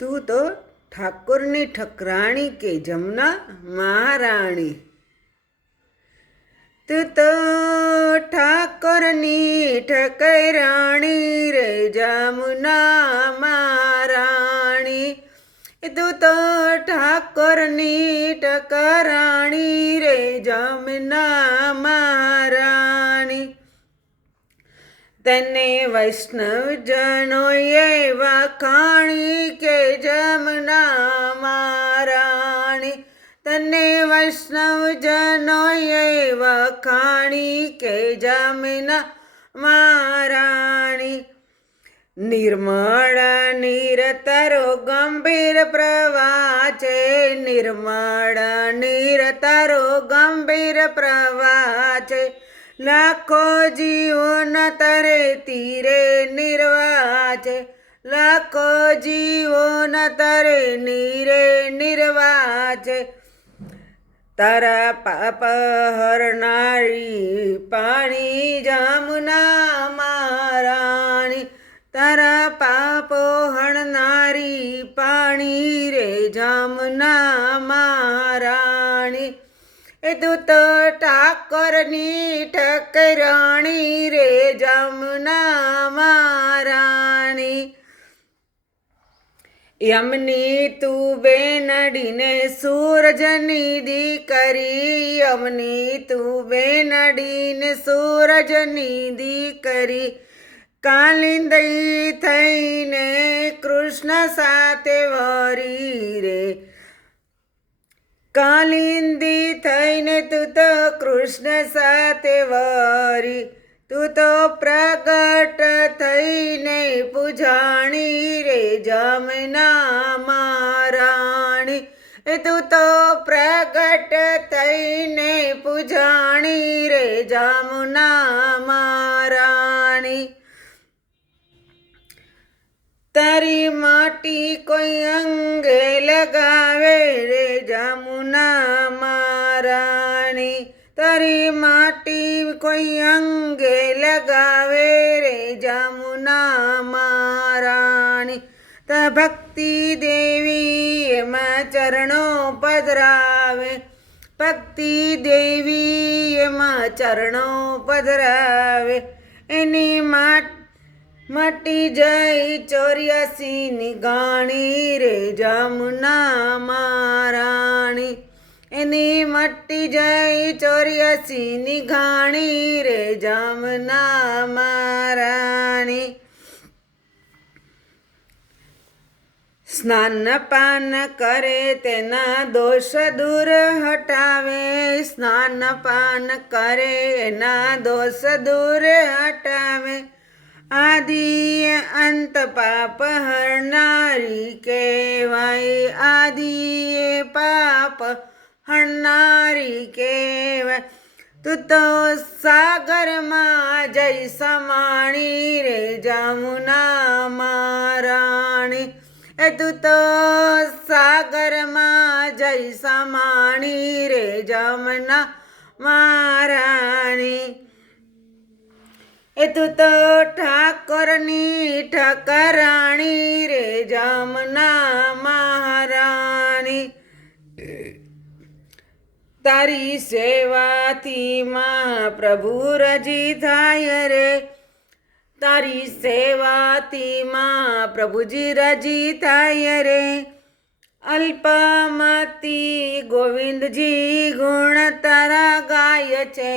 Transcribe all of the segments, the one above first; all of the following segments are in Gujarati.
તું તો ઠાકોરની ઠકરાણી કે જમના મહારાણી. તું તો ઠાકોરની ઠકરાણી રે જમના મહારાણી. તું તો ઠાકોરની ઠકરાણી રે જમના મહારાણી. તને વૈષ્ણવજનોએ વખાણી કે જમના મહારાણી. તને વૈષ્ણવજનોએ વખાણી કે જમના મહારાણી. નિર્મળ નિરતરો ગંભીર પ્રવાહ છે. નિર્મળ નિરતરો ગંભીર પ્રવાહ છે. લાખો જીવોના તરે તીરે નિર્વાહ છે. લાખો જીવોના તરે નીરે નિર્વાહ છે. તારા પાપ હરનારી પાણી જમના મહારાણી. તારા પાપો હરનારી પાણી રે જમના મહારાણી. તું તો ઠાકોરની ઠકરાણી રે જમના મહારાણી. યમની તું બેનડીને સૂરજની દીકરી. યમની તું બેનડીને સૂરજની દીકરી. કાલિંદી થઈને કૃષ્ણ સાથે વરી રે. કાલિંદી થઈને તું તો કૃષ્ણ સાથે વરી. તું તો પ્રગટ થઈને પૂજાણી રે જમના મહારાણી. તું તો પ્રગટ થઈને પૂજાણી રે જમના મહારાણી. તારી માટી કોઈ અંગે લગાવે રે જમના મહારાણી. તારી માટી કોઈ અંગે લગાવે રે જમના મહારાણી. ભક્તિ દેવી એમાં ચરણો પધરાવે. ભક્તિ દેવી એમાં ચરણો પધરાવે. એની મટી જઈ 84ની ગાણી રે જમના મહારાણી. એની મટી જઈ 84ની ગાણી રે જમના મહારાણી. સ્નાન પાન કરે તેના દોષ દૂર હટાવે. સ્નાન પાન કરે એના દોષ દૂર હટાવે. આદિ અંત પાપ હરનારી કહેવાય. આદિ પાપ હરનારી કહેવાય. તું તો સાગરમાં જઈ સમાણી રે જમના મહારાણી. તું તો સાગરમાં જઈ સમાણી રે જમના મહારાણી. તું તો ઠાકોરની ઠકરાણી રે જમના મહારાણી. તારી સેવાથી મહાપ્રભુ રજી થાય રે. તારી સેવાથી મહાપ્રભુજી રજી થાય રે. અલ્પમતી ગોવિંદજી ગુણ તારા ગાય છે.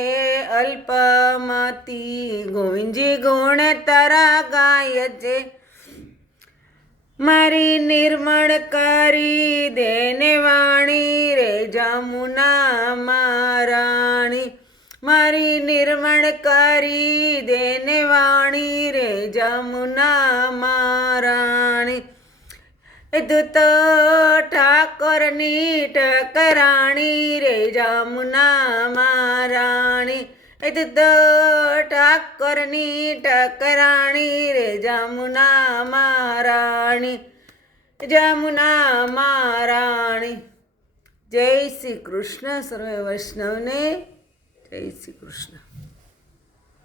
અલ્પમતી ગોવિંદજી ગુણ તારા ગાય છે. મારી નિર્મળ કરી દેને વાણી રે જમના મહારાણી. મારી નિર્મળ કરી દેને વાણી રે જમના મહારાણી. તું તો ઠાકોરની ઠકરાણી રે જમના મહારાણી. તું તો ઠાકોરની ઠકરાણી રે જમના મહારાણી. જમના મહારાણી. જય શ્રી કૃષ્ણ. સર્વે વૈષ્ણવને જય શ્રી કૃષ્ણ.